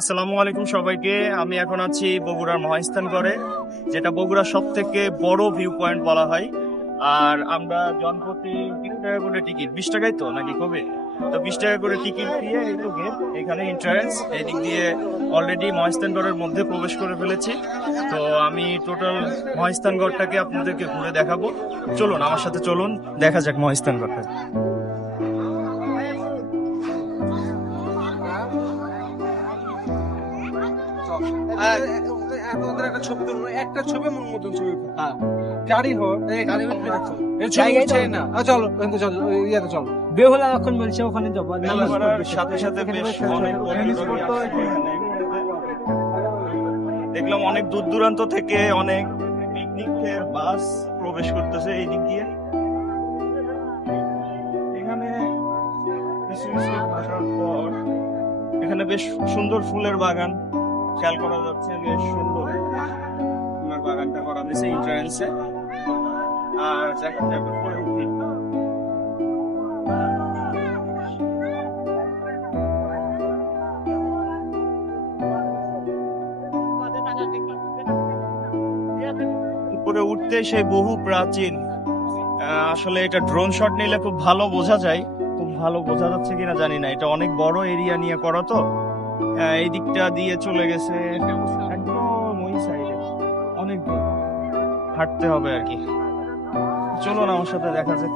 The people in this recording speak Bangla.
আসসালামু আলাইকুম সবাইকে। আমি এখন আছি বগুড়ার মহাস্থানগড়ে, যেটা বগুড়ার সব থেকে বড় ভিউ পয়েন্ট বলা হয়। আর আমরা জনপ্রতি 20 টাকা করে টিকিট, 20 টাকাই তো নাকি কবে, তো 20 টাকা করে টিকিট দিয়ে এই তো গেট, এখানে এন্ট্রান্স, এই দিক দিয়ে অলরেডি মহাস্থানগড়ের মধ্যে প্রবেশ করে ফেলেছি। তো আমি টোটাল মহাস্থানগড়টাকে আপনাদেরকে ঘুরে দেখাবো। চলুন আমার সাথে, চলুন দেখা যাক মহাস্থানগড়টা। আপনাদের একটা ছবি তুলুন, একটা ছবি মন মতন ছবি। হ্যাঁ, গাড়ি হোক, গাড়ি হোক, এই ছবি উঠছে না। চলো, কিন্তু চলো, ইয়াতে চলো। বেহুলা এখন বলছে ওখানে যাবো সাথে সাথে বেশ অনেক পর্যটকই আসছে এখানে। দেখলাম অনেক দূর দূরান্ত থেকে অনেক পিকনিকের বাস প্রবেশ করতেছে এই দিক দিয়ে। এখানে কিছু কিছু আসার পর এখানে বেশ সুন্দর ফুলের বাগান খেয়াল করা যাচ্ছে, বেশ সুন্দর ফুলের বাগানটা করা হয়েছে এন্ট্রান্সে। আর পরে উঠি। উপরে উঠতে সেই বহু প্রাচীন, আসলে এটা ড্রোন শট নিলে খুব ভালো বোঝা যায়। খুব ভালো বোঝা যাচ্ছে কিনা জানি না, এটা অনেক বড় এরিয়া নিয়ে করা তো। এই দিকটা দিয়ে চলে গেছে একদম ওই সাইডে, অনেক দূর হাঁটতে হবে আর কি। চলুন আমার সাথে দেখা যাক।